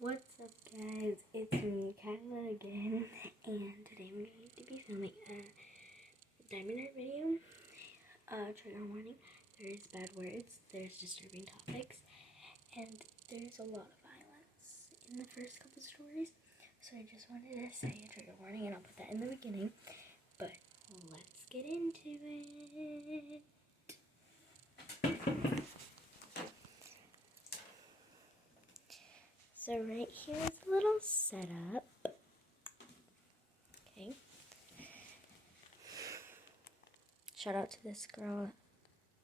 What's up, guys? It's me, Kyla, again, and today I'm going to be filming a Diamond Art video. Trigger warning, there's bad words, there's disturbing topics, and there's a lot of violence in the first couple stories, so I just wanted to say a trigger warning, and I'll put that in the beginning, but let's get into it. So right here is a little setup. Okay. Shout out to this girl.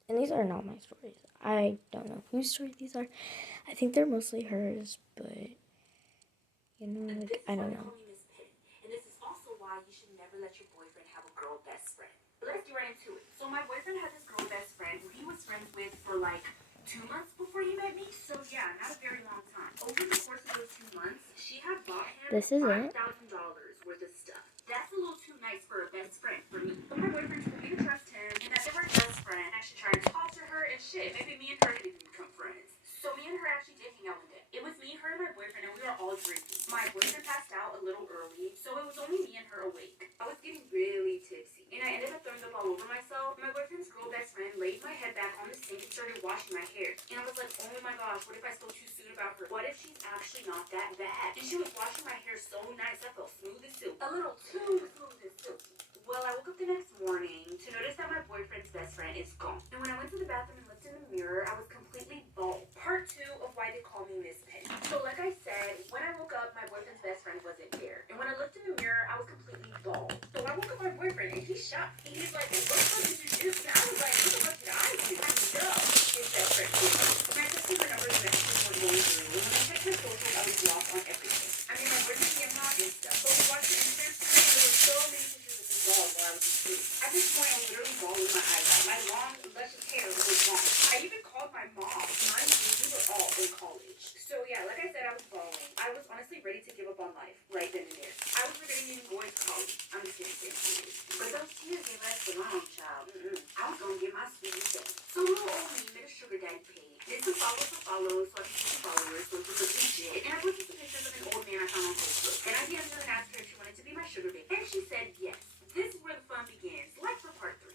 And these are not my stories. I don't know whose stories these are. I think they're mostly hers, but you know, like, I don't know. And this is also why you should never let your boyfriend have a girl best friend. But let's get right into it. So my boyfriend had this girl best friend who he was friends with for like 2 months before he met me. So yeah, not a very long time. Over the course of those 2 months, she had bought him $5,000 worth of stuff. That's a little too nice for a best friend for me. But my boyfriend told me to trust him and that they were best friends. Actually trying to talk to her and shit. Maybe me and her could even become friends. So me and her actually did hang out one day. It was me, her, and my boyfriend, and we were all drinking. My boyfriend passed out a little early, so it was only me and her awake. I was getting really tipsy, and I ended up throwing up all over myself. My boyfriend's girl best friend laid my head back on the sink and started washing my hair. And I was like, oh my gosh, what if I spill too soon about her? What if she's actually not that bad? And she was washing my hair so nice, I felt smooth as silk. A little too smooth as silky. Well, I woke up the next morning to notice that my boyfriend's best friend is gone. And when I went to the bathroom and looked in the mirror, I was completely bald. Part 2 of why they call me Miss Petty. So like I said, when I woke up, my boyfriend's best friend wasn't there. And when I looked in the mirror, I was completely bald. So I woke up my boyfriend and he's shocked. And he's like, what the fuck did you do? And I was like, what the fuck did I do? I know his best friend did. And I texted her number the messages were going through. And when I checked her social, I was blocked on everything. I mean, my boyfriend came hot and stuff. But we watched the Instagram story and there were so many pictures of me bald while I was asleep. At this point, I'm literally bald with my eyes out. My long, luscious hair was gone. I even called my mom. Mind you, we were all in college. So yeah, like I said, I was balding. I was honestly ready to give up on life right then and there. I was regretting even going to college. I'm just kidding. But those tears, they last so long, child. I was gonna get my sweetie day. So little old me made a sugar daddy page. Did some follow for follow so I could get some followers so it was legit. And I posted some pictures of an old man I found on Facebook. And I DM'd her and asked her if she wanted to be my sugar baby. And she said yes. This is where the fun begins. Like for part 3.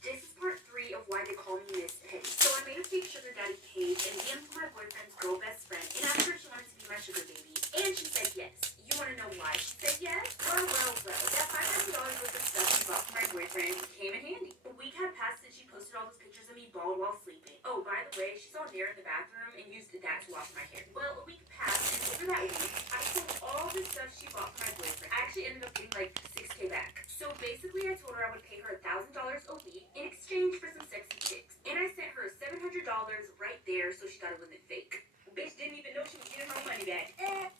This is part 3 of why they call me Miss Petty. So I made a fake sugar daddy page and DM'd my boyfriend's girl best friend and asked her if she wanted to be my sugar baby. And she said yes. You want to know why she said yes? Well. That $5,000 worth of stuff she bought for my boyfriend came in handy. A week had passed since she posted all those pictures of me bald while sleeping. Oh, by the way, she saw Nair in the bathroom and used that to wash my hair. Well, a week passed and over that week, I sold all the stuff she bought for my boyfriend. I actually ended up getting like $6K back. So basically, I told her I would pay her $1,000 a week in exchange for some sexy pics. And I sent her $700 right there so she thought it wasn't fake. Bitch didn't even know she was getting her money back.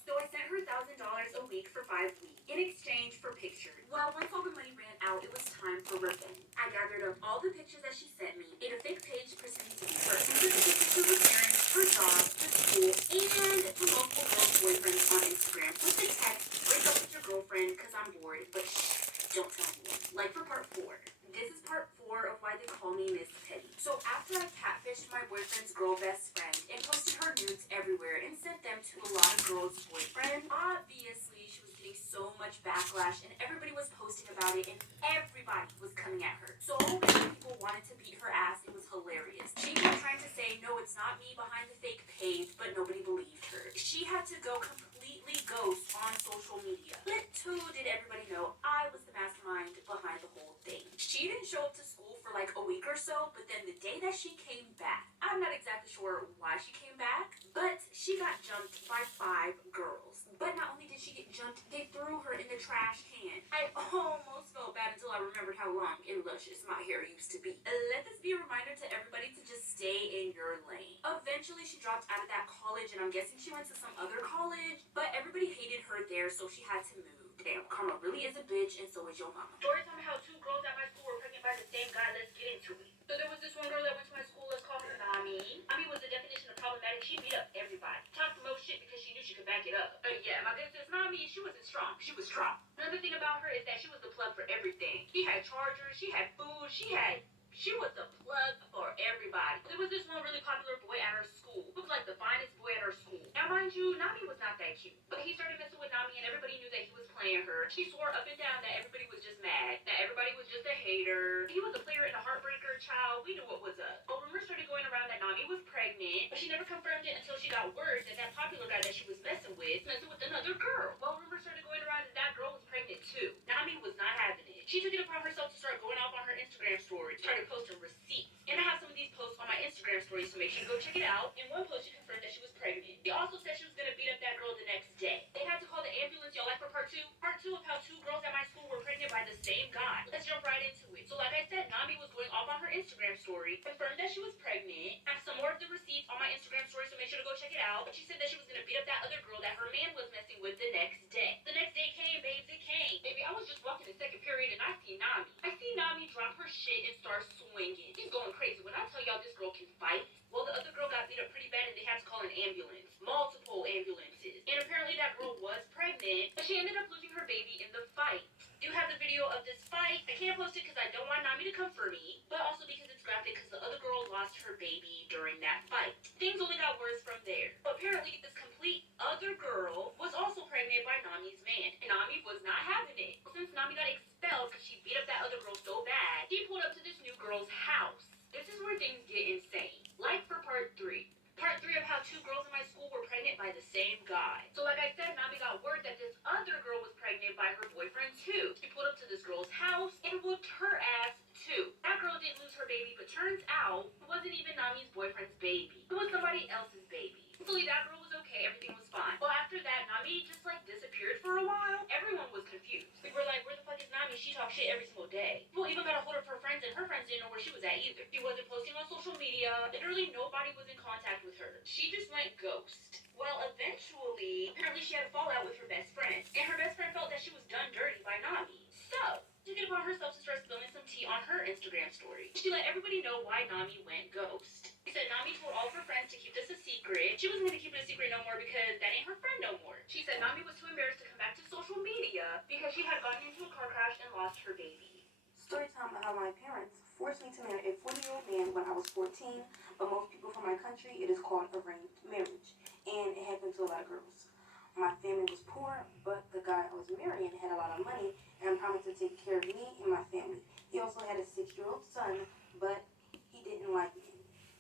So I sent her $1,000 a week for 5 weeks in exchange for pictures. Well, once all the money ran out, it was time for revenge. I gathered up all the pictures that she sent me, made a fake page pretending to be her, and took the pictures of her parents, her job, her school, and to multiple girls' boyfriends on Instagram with the text, break up with your girlfriend because I'm bored, but shh, don't tell me. Like for part 4. This is part 4 of why they call me Miss Petty. So after I catfished my boyfriend's girl best friend and posted her nudes everywhere and sent them to a lot of girls' boyfriends, obviously she was getting so much backlash and everybody was posting about it and everybody was coming at her. So many people wanted to beat her ass. It was hilarious. She kept trying to say, no, it's not me behind the fake page, but nobody believed her. She had to go completely ghost on social media. Little did everybody know I was the mastermind behind the whole thing. She didn't show up to school for like a week or so, but then the day that she came back, I'm not exactly sure why she came back, but she got jumped by 5 girls. But not only did she get jumped, they threw her in the trash can. I almost felt bad until I remembered how long and luscious my hair used to be. Let this be a reminder to everybody to just stay in your lane. Eventually, she dropped out of that college, and I'm guessing she went to some other college, but everybody hated her there, so she had to move. Damn, karma really is a bitch, and so is your mama. Story time how 2 girls at my school were pregnant by the same guy. Let's get into it. So there was this one girl that went to my school. Let's call her Nami. Nami was the definition of problematic. She beat up everybody. Talked the most shit because she knew she could back it up. Yeah, my good sis Nami, she wasn't strong. She was strong. Another thing about her is that she was the plug for everything. She had chargers. She had food. She was the plug for everybody. There was this one really popular boy at her school. He was like the finest boy at her school. Now, mind you, Nami was not that like cute. But he started messing with Nami, and everybody knew that he was playing her. She swore up and down that everybody was just mad, that everybody was just a hater. He was a player and a heartbreaker, child. We knew what was up. But rumors started going around that Nami was pregnant, but she never confirmed it until she got word that that popular guy that she was messing with another girl. Well, rumors started going around that that girl was pregnant too. Nami was not having it. She took it upon herself to start going off on her Instagram story, started posting receipts. And I have some of these posts on my Instagram story, so make sure to go check it out. In one post, she confirmed that she was pregnant. She also said she was going to beat up that girl the next day. They had to call the ambulance. Y'all like for part two? Part two of how two girls at my school were pregnant by the same guy. Let's jump right into it. So like I said, Nami was going off on her Instagram story, confirmed that she was pregnant. I have some more of the receipts on my Instagram story, so make sure to go check it out. She said that she was going to beat up that other girl that her man was messing with the next day. The next day came, babes, it came. Baby, I was just walking in second period and I see Nami. Drop her shit and start swinging. She's going crazy. When I tell y'all this girl can fight, well, the other girl got beat up pretty bad and they had to call an ambulance. Multiple ambulances. And apparently that girl was pregnant, but she ended up losing her baby in the fight. Do have the video of this fight. I can't post it because I don't want Nami to come for me, but also because it's graphic because the other girl lost her baby during that fight. Things only got worse from there. But apparently this complete other girl was also pregnant by Nami's man, and Nami was not having it. Since Nami got expelled because she beat up that other girl so bad, she pulled up to this new girl's house. This is where things get insane. Like for part 3. Part 3 of how two girls in my school were pregnant by the same guy. So like I said, Nami got word that this other girl was pregnant by her boyfriend too. She pulled up to this girl's house and whooped her ass too. That girl didn't lose her baby, but turns out it wasn't even Nami's boyfriend's baby. It was somebody else's baby. Thankfully, that girl was okay. Everything was fine. Well, after that, Nami just like disappeared for a while. Everyone was confused. We were like, where the fuck is Nami? She talks shit every single day. People even got a hold of her friends, and her friends didn't know where she was at either. She wasn't posting on social media. Literally, nobody was in contact with her. She just went ghost. Well, eventually, apparently she had a fallout with her best friend, and her best friend felt that she was done dirty by Nami. So, she took it upon herself to start spilling some tea on her Instagram story. She let everybody know why Nami went ghost. She said Nami told all of her friends to keep this a secret. She wasn't going to keep it a secret no more because that ain't her friend no more. She said Nami was too embarrassed to come back to social media because she had gotten into a car crash and lost her baby. Story time about how my parents forced me to marry a 40-year-old man when I was 14, but most people from my country, it is called arranged marriage, and it happened to a lot of girls. My family was poor, but the guy I was marrying had a lot of money and promised to take care of me and my family. He also had a 6-year-old son, but he didn't like me.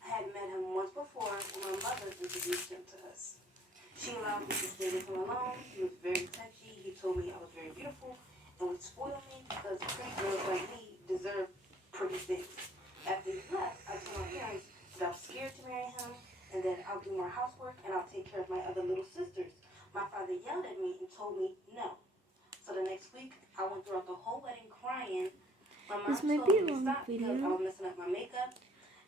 I had met him once before when my mother introduced him to us. She allowed me to stay with him alone. He was very touchy. He told me I was very beautiful and would spoil me because pretty girls like me deserve pretty things. After he left, I told my parents that I was scared to marry him and that I'll do more housework and I'll take care of my other little sisters. My father yelled at me and told me no. So the next week, I went throughout the whole wedding crying. My mom This might told be me a to long stop because I video, was messing up my makeup.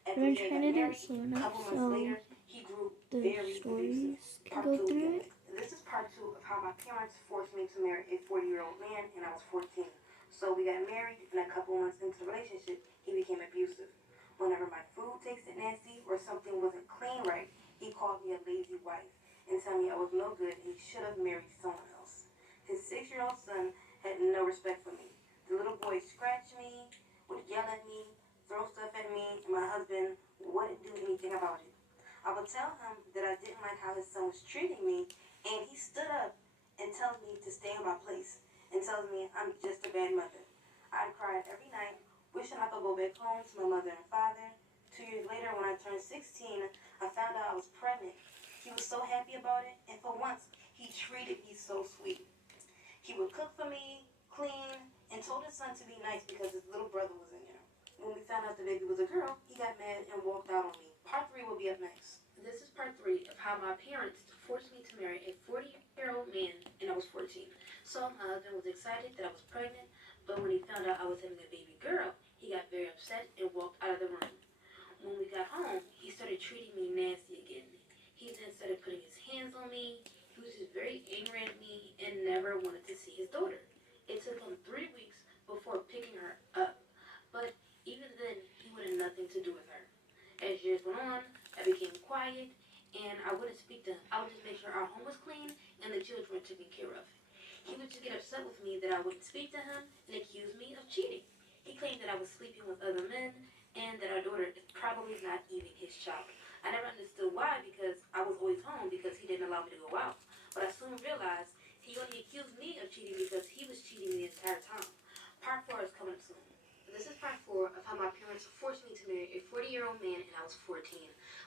but I'm trying to do it slow A enough couple months so later, he grew the very abusive. stories can go through it. This is part 2 of how my parents forced me to marry a 40-year-old man, and I was 14. So we got married, and a couple months into the relationship, he became abusive. Whenever my food tasted nasty or something wasn't clean right, he called me a lazy wife and told me I was no good and he should have married someone else. His 6-year-old son had no respect for me. The little boy scratched me, would yell at me, throw stuff at me, and my husband wouldn't do anything about it. I would tell him that I didn't like how his son was treating me, and he stood up and tells me to stay in my place and tells me I'm just a bad mother. I cried every night, wishing I could go back home to my mother and father. 2 years later, when I turned 16, I found out I was pregnant. He was so happy about it, and for once, he treated me so sweet. He would cook for me, clean, and told his son to be nice because his little brother was in there. When we found out the baby was a girl, he got mad and walked out on me. Part 3 will be up next. This is part 3 of how my parents forced me to marry a 40-year-old man, and I was 14. So my husband was excited that I was pregnant, but when he found out I was having a baby girl, he got very upset and walked out of the room. When we got home, he started treating me nasty again. He then started putting his hands on me. He was just very angry at me and never wanted to see his daughter. It took him 3 weeks before picking her up, but even then, he wanted nothing to do with her. As years went on, I became quiet, and I wouldn't speak to him. I would just make sure our home was clean and the children were taken care of. He would just get upset with me that I wouldn't speak to him and accuse me of cheating. He claimed that I was sleeping with other men and that our daughter is probably not even his child. I never understood why because I was always home because he didn't allow me to go out. But I soon 40-year-old man and I was 14.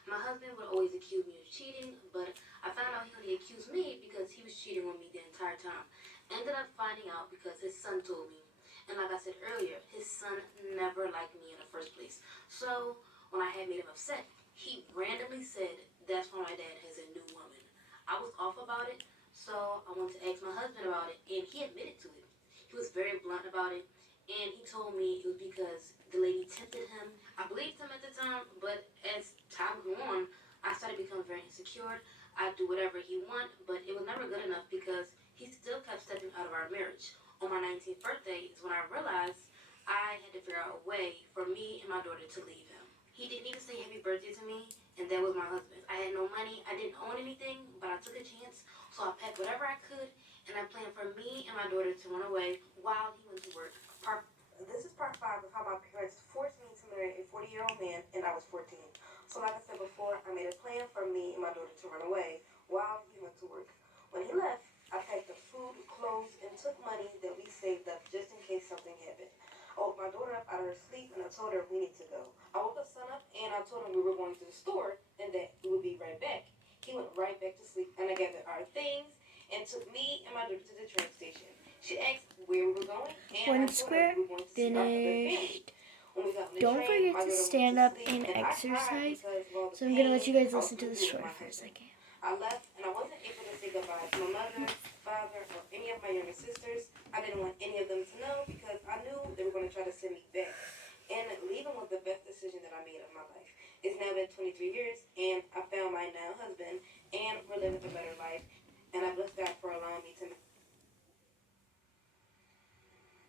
My husband would always accuse me of cheating, but I found out he only accused me because he was cheating on me the entire time. Ended up finding out because his son told me. And like I said earlier, his son never liked me in the first place. So when I had made him upset, he randomly said, "That's why my dad has a new woman." I was off about it, so I wanted to ask my husband about it, and he admitted to it. He was very blunt about it, and he told me it was because the lady tempted him. I believed him at the time, but as time grew on, I started becoming very insecure. I'd do whatever he wanted, but it was never good enough because he still kept stepping out of our marriage. On my 19th birthday is when I realized I had to figure out a way for me and my daughter to leave him. He didn't even say happy birthday to me, and that was my husband. I had no money, I didn't own anything, but I took a chance, so I packed whatever I could, and I planned for me and my daughter to run away while he went to work. This is part 5 of how my parents forced me to marry a 40-year-old man, and I was 14. So like I said before, I made a plan for me and my daughter to run away while he went to work. When he left, I packed the food, clothes, and took money that we saved up just in case something happened. I woke my daughter up out of her sleep and I told her we need to go. I woke the son up and I told him we were going to the store and that we would be right back. He went right back to sleep and I gathered our things and took me and my daughter to the train station. She asked where we were going and I told her we were going to see our other family. When we got on the Don't train, forget my to daughter stand went up to sleep, and I cried exercise. because of all the So I'm going to let you guys pain I was listen to the through with story my for a husband. second. I left and I wasn't able to say goodbye to my mother, father, or any of my younger sisters. I didn't want any of them to know because I knew they were going to try to send me back. And leaving was the best decision that I made of my life. It's now been 23 years and I found my now husband and we're living a better life. And I bless God for allowing me to.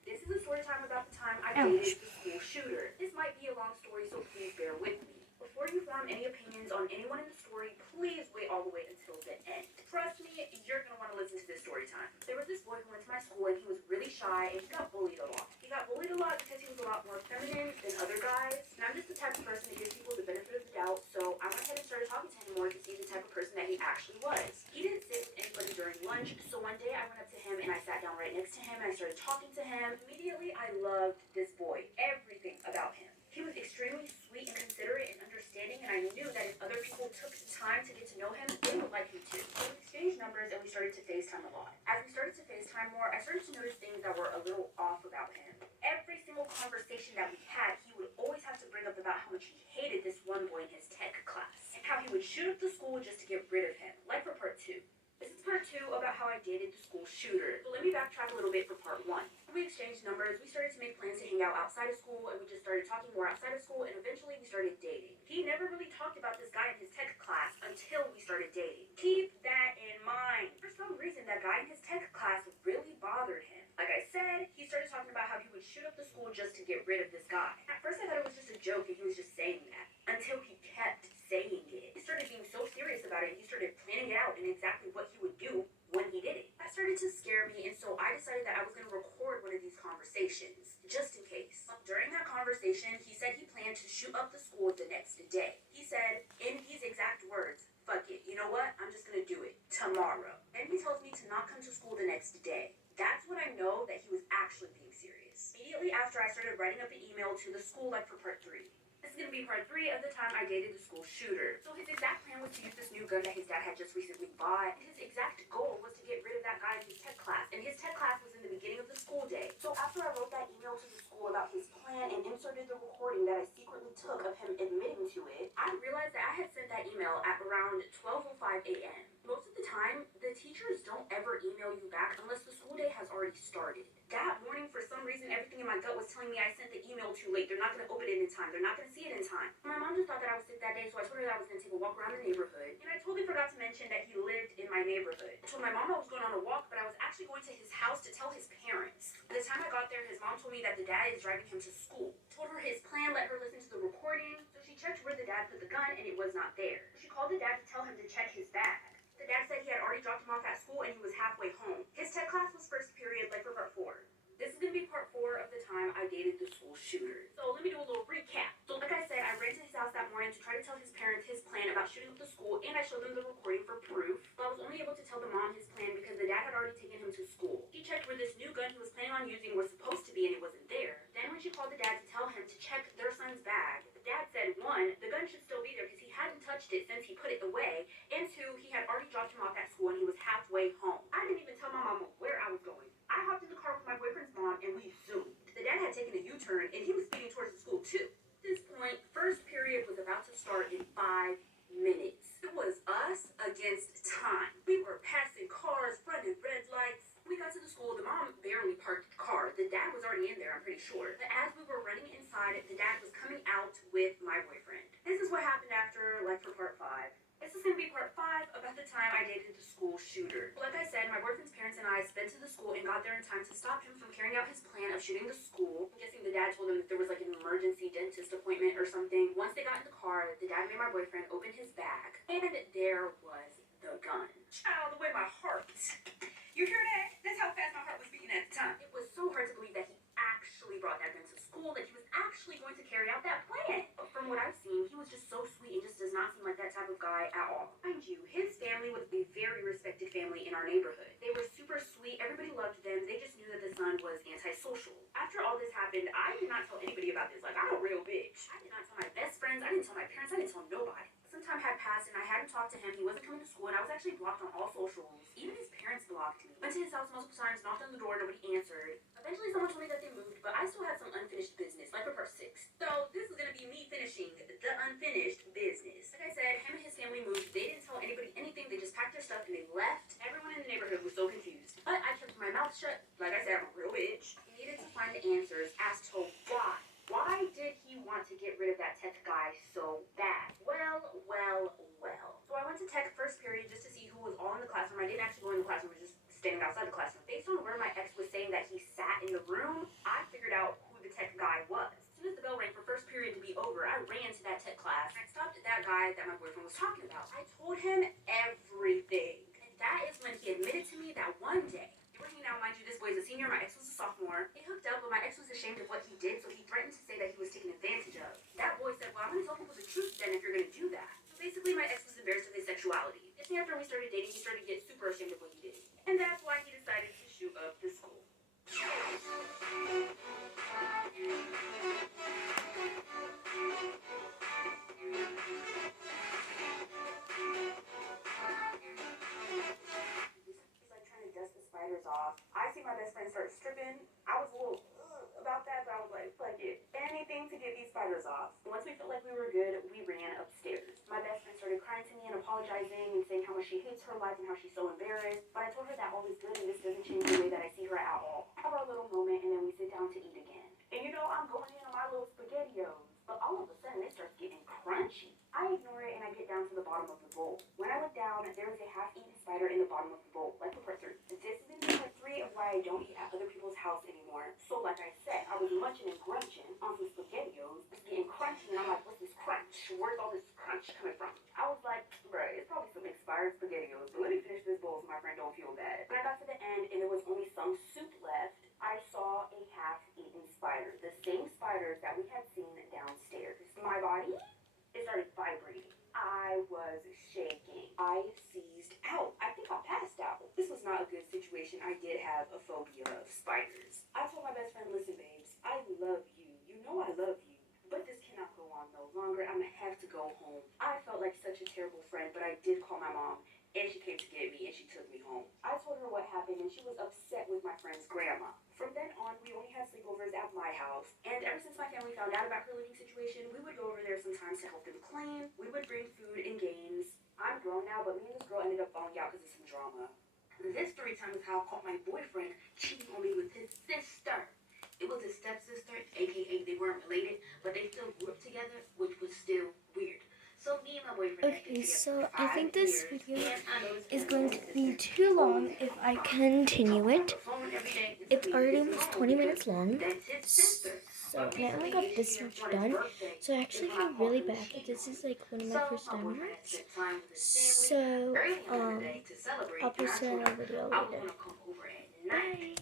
This is a story time about the time I dated the school shooter. This might be a long story, so please bear with me. Before you form any opinions on anyone in the story, please wait all the way until the end. Trust me, you're going to want to listen to this story time. There was this boy who went to my school and he was really shy and he got bullied a lot. He got bullied a lot because he was a lot more feminine than other guys. And I'm just the type of person that gives people the benefit of the doubt, so I went ahead and started talking to him more to see the type of person that he actually was. He didn't sit with anybody during lunch, so one day I went up to him and I sat down right next to him and I started talking to him. Immediately, I loved this boy. Everything about him. He was extremely sweet and considerate and understanding, and I knew that if other people took the time to get to know him, they would like him too. So we exchanged numbers and we started to FaceTime a lot. As we started to FaceTime more, I started to notice things that were a little off about him. Every single conversation that we had, he would always have to bring up about how much he hated this one boy in his tech class, and how he would shoot up the school just to get rid of him, like for part 2. This is part 2 about how I dated the school shooter. So let me backtrack a little bit for part 1. We exchanged numbers, we started to make plans to hang out outside of school, and we just started talking more outside of school, and eventually we started dating. He never really talked about this guy in his tech class until we started dating. Keep that in mind. For some reason, that guy in his tech class really bothered him. Like I said, he started talking about how he would shoot up the school just to get rid of this guy. At first I thought it was just a joke and he was just saying that, until he kept saying it. He started being so serious about it, and he started planning it out and exactly what he would do when he did it. That started to scare me, and so I decided that I was going to record one of these conversations, just in case. During that conversation, he said he planned to shoot up the school the next day. He said, in his exact words, "Fuck it, you know what? I'm just going to do it tomorrow." Then he tells me to not come to school the next day. That's when I know that he was actually being serious. Immediately after, I started writing up an email to the school, like for part 3. This is going to be part 3 of the time I dated the school shooter. So his exact plan was to use this new gun that his dad had just recently bought. His exact goal was to get rid of that guy in his tech class. And his tech class was in the beginning of the school day. So after I wrote that email to the school about his plan and inserted the recording that I secretly took of him admitting to it, I realized that I had sent that email at around 12:05 a.m. Most of the time, the teachers don't ever email you back unless the school day has already started. That morning, for some reason, everything in my gut was telling me I sent the email too late. They're not going to open it in time. They're not going to see it in time. My mom just thought that I was sick that day, so I told her that I was going to take a walk around the neighborhood. And I totally forgot to mention that he lived in my neighborhood. I told my mom I was going on a walk, but I was actually going to his house to tell his parents. By the time I got there, his mom told me that the dad is driving him to school. Told her his plan, let her listen to the recording. So she checked where the dad put the gun, and it was not there. She called the dad to tell him to check his bag. The dad said he had already dropped him off at school, and he was halfway home. His tech class was first period, like for part 4. This is going to be part 4 of the time I dated the school shooter. So let me do a little recap. So like I said, I ran to his house that morning to try to tell his parents his plan about shooting up the school, and I showed them the recording for proof. But I was only able to tell the mom his plan because the dad had already taken him to school. He checked where this new gun he was planning on using was supposed to be, and it wasn't there. Then when she called the dad to tell him to check their son's bag, the dad said, 1, touched it since he put it away, and 2, he had already dropped him off at school and he was halfway home. I didn't even tell my mama where I was going. I hopped in the car with my boyfriend's mom and we zoomed. The dad had taken a U-turn and he was speeding towards the school too. At this point, first period was about to start in 5 minutes. It was us against time. We were passing cars, running red lights. We got to the school, the mom barely parked the car. The dad was already in there, I'm pretty sure. But as we were running inside, the dad was coming out with my boyfriend. This is what happened after lecture part 5. This is going to be part 5 about the time I dated the school shooter. Like I said, my boyfriend's parents and I sped to the school and got there in time to stop him from carrying out his plan of shooting the school. I'm guessing the dad told him that there was like an emergency dentist appointment or something. Once they got in the car, the dad made my boyfriend open his bag, and there was the gun. Child, the way my heart. You hear that? That's how fast my heart was beating at the time. It was so hard to believe that he actually brought that gun to school, that he was actually going to carry out that plan. But from what I've seen, he was just so sweet and just does not seem like that type of guy at all. Mind you, his family was a very respected family in our neighborhood. They were super sweet, everybody loved them, they just knew that the son was antisocial. After all this happened, I did not tell anybody about this. Like, I'm a real bitch. I did not tell my best friends, I didn't tell my parents, I didn't tell nobody. Some time had passed and I hadn't talked to him. He wasn't coming to school and I was actually blocked on all socials. Even his parents blocked me. Went to his house multiple times, knocked on the door, nobody answered. Eventually someone told me that they moved, but I still had some unfinished business, like for part 6. So this is gonna be me finishing the unfinished business. Like I said, him and his family moved. They didn't tell anybody anything. They just packed their stuff and they left. Everyone in the neighborhood was so confused. But I kept my mouth shut. Like I said, I'm a real bitch. I needed to find the answers as to why. Why did he want to get rid of that tech guy so bad? Well. So I went to tech first period just to see who was all in the classroom. I didn't actually go in the classroom, I was just standing outside the classroom. Based on where my ex was saying that he sat in the room, I figured out who the tech guy was. As soon as the bell rang for first period to be over, I ran to that tech class. I stopped at that guy that my boyfriend was talking about. I told him everything. And that is when he admitted to me that one day, now, mind you, this boy is a senior, my ex was a sophomore. They hooked up, but my ex was ashamed of what he did, so he threatened to say that he was taken advantage of. That boy said, well, I'm going to tell people the truth then if you're going to do that. So basically, my ex was embarrassed of his sexuality. Just after we started dating, he started to get super ashamed of what he did. And that's why he decided to shoot up the school. Off. I see my best friend start stripping. I was a little about that, but I was like, fuck it. Anything to get these spiders off. Once we felt like we were good, we ran upstairs. My best friend started crying to me and apologizing and saying how much she hates her life and how she's so embarrassed. But I told her that all is good and this doesn't change the way that I see her at all. Have our little moment and then we sit down to eat again. And you know, I'm going in on my little SpaghettiOs. But all of a sudden, it starts getting crunchy. I ignore it and I get down to the bottom of the bowl. When I look down, there is a half-eaten spider in the bottom of the bowl, like for part 3. This is going to be part 3 of why I don't eat at other people's house anymore. So like I said, I was munching and grunching on some SpaghettiOs. It's getting crunchy and I'm like, what's this crunch? Where's all this crunch coming from? I was like, bruh, it's probably some expired SpaghettiOs, but let me finish this bowl so my friend don't feel bad. When I got to the end and there was only some soup left, I saw a half-eaten spider. The same spiders that we had seen downstairs. My body, it started vibrating. I was shaking. I seized out. I think I passed out. This was not a good situation. I did have a phobia of spiders. I told my best friend, listen, babes, I love you. You know I love you. But this cannot go on no longer. I'm going to have to go home. I felt like such a terrible friend, but I did call my mom. And she came to get me and she took me home. I told her what happened and she was upset with my friend's grandma. From then on, we only had sleepovers at my house. And ever since my family found out about her living situation, we would go over there sometimes to help them clean. We would bring food and games. I'm grown now, but me and this girl ended up falling out because of some drama. This story time is how I caught my boyfriend cheating on me with his sister. It was his stepsister, aka they weren't related, but they still grew up together, which was still weird. So me and my boyfriend. Okay, so I think this video is going to be too long if I continue it. It's already almost 20 minutes long. So, and I only got this much done. So I actually feel really bad that this is like one of my first diamonds. So, I'll post another video later. Bye.